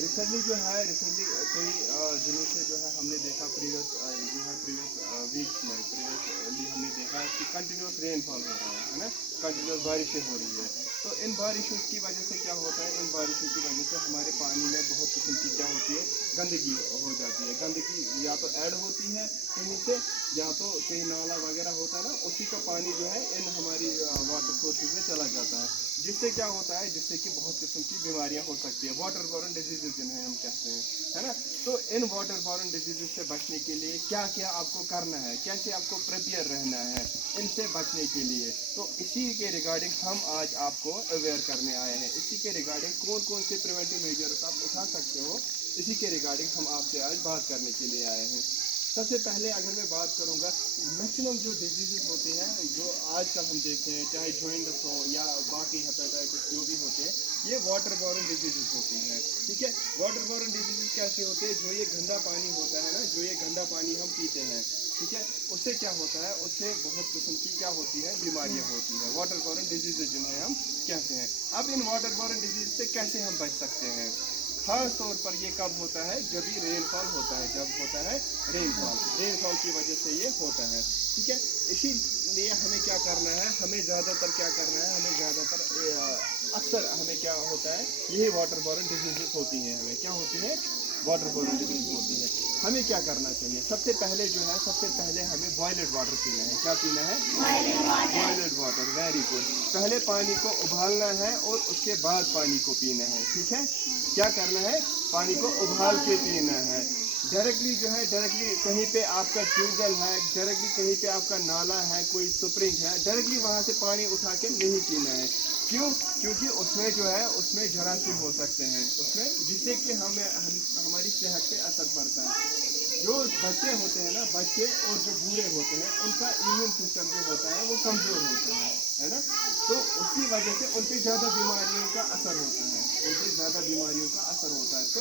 Recently कोई दिनों से जो है हमने देखा प्रीवियस वीक्स में प्रीवियसली हमने देखा कि कंटिन्यूस रेनफॉल हो रहा है ना, कंटिन्यूस बारिशें हो रही है। तो इन बारिशों की वजह से क्या होता है, इन बारिशों की वजह से हमारे पानी में बहुत किस्म की क्या होती है, गंदगी हो जाती है। गंदगी या तो ऐड होती है कहीं से, या तो कहीं नाला वगैरह होता है ना, उसी का पानी जो है इन हमारी वाटर सोर्सेज में चला जाता है, जिससे क्या होता है, जिससे कि बहुत किस्म की बीमारियां हो सकती है, वाटर बॉर्न डिजीजेज जिन्हें हम कहते हैं, है ना। तो इन वाटर बॉर्न डिजीजेज से बचने के लिए क्या क्या आपको करना है, कैसे आपको प्रिपेयर रहना है इनसे बचने के लिए, तो इसी के रिगार्डिंग हम आज आपको अवेयर करने आए हैं। इसी के रिगार्डिंग कौन कौन से प्रिवेंटिव मेजर्स आप उठा सकते हो, इसी के रिगार्डिंग हम आपसे आज बात करने के लिए आए हैं। सबसे पहले अगर मैं बात करूंगा, मैक्सिमम जो डिजीज़ होते हैं जो आजकल हम देखते हैं, चाहे जॉइंट्स हो या बाकी हेपेटाइटिस जो भी होते हैं, ये वाटर बॉर्न डिजीज़ होती हैं। ठीक है, वाटर बॉर्न डिजीज़ कैसे होते हैं, जो ये गंदा पानी होता है ना, जो ये गंदा पानी हम पीते हैं, ठीक है, उससे क्या होता है, उससे बहुत किस्म की क्या होती है, बीमारियाँ होती हैं, वाटर बॉर्न डिजीज़ जिन्हें हम कहते हैं। अब इन वाटर बॉर्न डिजीज़ से कैसे हम बच सकते हैं, खास तौर पर ये कब होता है, जब भी रेनफॉल होता है, जब होता है रेनफॉल की वजह से ये होता है। ठीक है, इसीलिए हमें क्या करना है, हमें ज़्यादातर क्या करना है, हमें ज़्यादातर अक्सर हमें क्या होता है, यही वाटर बॉर्न डिजीज़ होती हैं, हमें क्या होती है, वाटर बॉर्न डिजीज़ होती है। हमें क्या करना चाहिए, सबसे पहले हमें बॉयल्ड वाटर पीना है। क्या पीना है, बॉयल्ड वाटर, वेरी गुड। पहले पानी को उबालना है और उसके बाद पानी को पीना है। ठीक है, क्या करना है, पानी को उबाल के पीना है। डायरेक्टली कहीं पे आपका ट्यूबवेल है, डायरेक्टली कहीं पे आपका नाला है, कोई स्प्रिंग है, डायरेक्टली वहाँ से पानी उठा के नहीं पीना है। क्यों, क्योंकि उसमें जो है, उसमें जरासीम हो सकते हैं उसमें, जिससे कि हमारी सेहत पे असर पड़ता है। जो बच्चे होते हैं ना, बच्चे और जो बूढ़े होते हैं, उनका इम्यून सिस्टम जो होता है वो कमज़ोर होता है ना, तो उसकी वजह से उन पर ज़्यादा बीमारियों का असर होता है। तो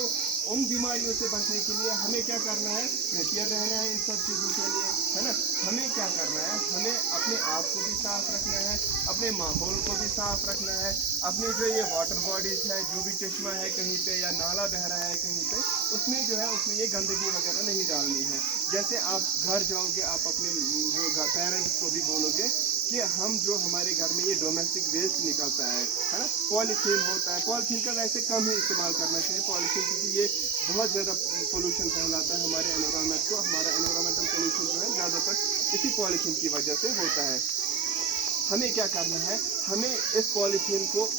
उन बीमारियों से बचने के लिए हमें क्या करना है, प्रिपेयर रहना है इन सब चीज़ों के लिए, है ना। हमें क्या करना है, हमें अपने आप को भी साफ रखना है, अपने माहौल को भी साफ रखना है, अपने जो ये वाटर बॉडीज है, जो भी चश्मा है कहीं पे या नाला बह रहा है कहीं पे, उसमें जो है, उसमें ये गंदगी वगैरह नहीं डालनी है। जैसे आप घर जाओगे, आप अपने जो पेरेंट्स को भी बोलोगे कि हम जो हमारे घर में ये डोमेस्टिक वेस्ट निकलता है ना, पॉलीथीन होता है, पॉलीथीन का वैसे कम ही इस्तेमाल करना चाहिए पॉलीथीन, क्योंकि ये बहुत ज़्यादा पोल्यूशन फैलाता है हमारे एनवायरनमेंट को। हमारा एनवायरमेंटल पोल्यूशन जो है ज़्यादातर इसी पॉलीथीन की वजह से होता है। हमें क्या करना है, हमें इस पॉलीथीन को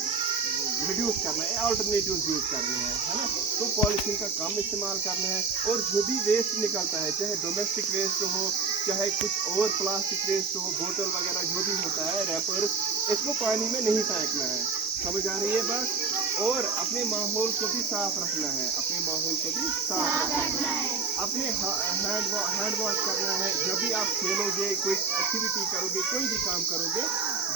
रिड्यूस करना है, अल्टरनेटिव यूज़ करने हैं, है ना। तो पॉलीथीन का कम इस्तेमाल करना है, और जो भी वेस्ट निकलता है, चाहे डोमेस्टिक वेस्ट हो, चाहे कुछ और प्लास्टिक वेस्ट हो, बोतल वगैरह जो भी होता है, रैपर्स, इसको पानी में नहीं फेंकना है। समझ आ रही है बात। और अपने माहौल को भी साफ रखना है, अपने हैंड वॉश करना है। जब भी आप खेलोगे, कोई एक्टिविटी करोगे, कोई भी काम करोगे,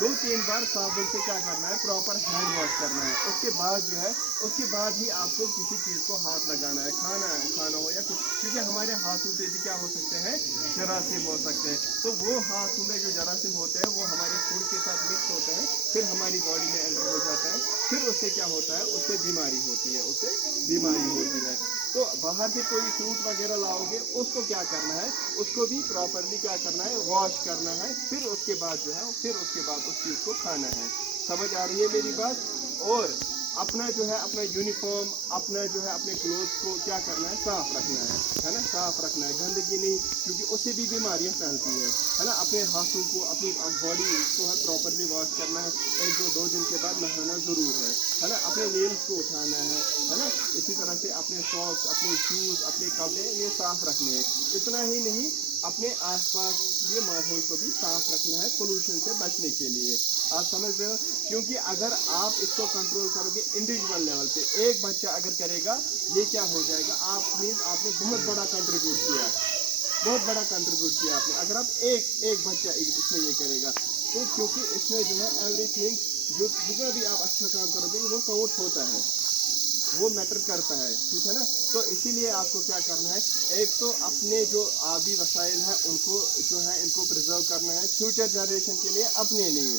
2-3 बार साबुन से क्या करना है, प्रॉपर हैंड वॉश करना है। उसके बाद ही आपको किसी चीज़ को हाथ लगाना है, खाना हो या कुछ, क्योंकि हमारे हाथों पे भी क्या हो सकते हैं, जरासीम हो सकते हैं। तो वो हाथों में जो जरासीम होते हैं, वो हमारे फूड के साथ मिक्स होते हैं, फिर हमारी बॉडी में एंटर हो जाता है, फिर उससे क्या होता है, उससे बीमारी होती है। तो बाहर से कोई फ्रूट वगैरह लाओगे, उसको क्या करना है, उसको भी प्रॉपरली क्या करना है, वॉश करना है, फिर उसके बाद उस चीज़ को खाना है। समझ आ रही है मेरी बात। और अपना जो है, अपना यूनिफॉर्म, अपना जो है, अपने क्लोथ्स को क्या करना है, साफ रखना है ना, साफ रखना है, गंदगी नहीं, क्योंकि उससे भी बीमारियां फैलती है ना। अपने हाथों को, अपनी बॉडी को है प्रॉपरली वॉश करना है, 1-2 दिन के बाद नहाना ज़रूर है ना। अपने नेल्स को उठाना है ना। इसी तरह से अपने सॉक्स, अपने शूज़, अपने कपड़े ये साफ रखने हैं। इतना ही नहीं, अपने आसपास ये माहौल को भी साफ रखना है, पोल्यूशन से बचने के लिए। आप समझ रहे हो, क्योंकि अगर आप इसको कंट्रोल करोगे इंडिविजुअल लेवल पे, एक बच्चा अगर करेगा, ये क्या हो जाएगा, आपने बहुत बड़ा कंट्रीब्यूट किया आपने। अगर आप एक बच्चा इसमें ये करेगा, तो क्योंकि इसमें जो है एवरीथिंग, जो जितना भी आप अच्छा काम करोगे, वो काउंट होता है, वो मैटर करता है। ठीक है ना। तो इसीलिए आपको क्या करना है, एक तो अपने जो आबी वसाइल हैं उनको जो है, इनको प्रिजर्व करना है फ्यूचर जनरेशन के लिए, अपने लिए,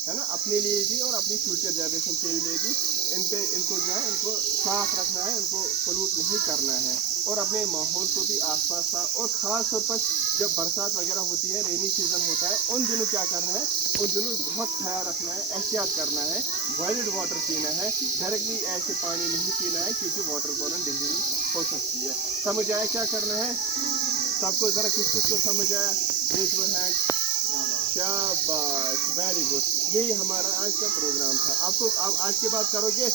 है ना, अपने लिए भी और अपनी फ्यूचर जनरेशन के लिए भी इनको जो है इनको साफ रखना है, इनको पोल्यूट नहीं करना है और अपने माहौल को भी आसपास साफ, और ख़ास तौर पर जब बरसात वगैरह होती है, रेनी सीज़न होता है, उन दिनों क्या करना है, उन दिनों बहुत ख्याल रखना है, एहतियात करना है, बॉइल्ड वाटर पीना है, डायरेक्टली ऐसे पानी नहीं पीना है क्योंकि वाटर बोर्न डिजीज हो सकती है। समझ आया क्या करना है सबको? ज़रा किस किस को समझ आया? Raise your hand. शाबाश, वेरी गुड। यही हमारा आज का प्रोग्राम था। आपको आप आज के बाद करोगे